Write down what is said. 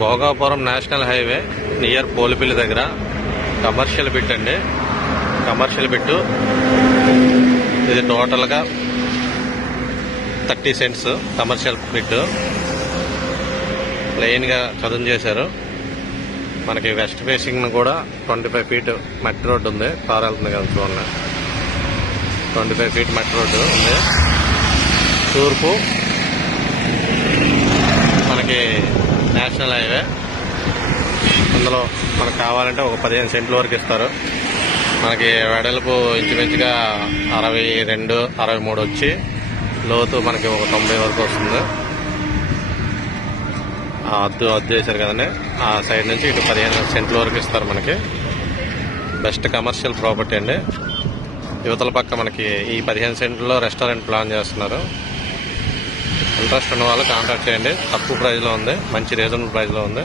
Bhogapuram national highway near Polipalli దగ్గర commercial bit అండి. Commercial bit ఇది టోటల్గా 30 సెంట్స్ కమర్షియల్ బిట్. ప్లెయిన్గా చదును చేశారు. మనకి వెస్ట్ ఫేసింగ్ కూడా 25 ఫీట్ మట్టి రోడ్డు ఉంది. కార్ వెళ్తుంది కదా చూడండి, 25 ఫీట్ మట్టి రోడ్డు ఉంది. తూర్పు మనకి నేషనల్ హైవే. అందులో మనకు కావాలంటే ఒక 15 సెంట్ల వరకు ఇస్తారు. మనకి వెడల్పు ఇంచుమించుగా 62, 63 వచ్చి లోతు మనకి ఒక 90 వరకు వస్తుంది. అద్దు వేశారు కదండి, ఆ సైడ్ నుంచి ఇటు 15 సెంట్ల వరకు ఇస్తారు. మనకి బెస్ట్ కమర్షియల్ ప్రాపర్టీ అండి. యువతల పక్క మనకి ఈ 15 సెంట్లో రెస్టారెంట్ ప్లాన్ చేస్తున్నారు. ఇంట్రెస్ట్ ఉన్న వాళ్ళు కాంటాక్ట్ చేయండి. తక్కువ ప్రైస్లో ఉంది, మంచి రీజనబుల్ ప్రైస్లో ఉంది.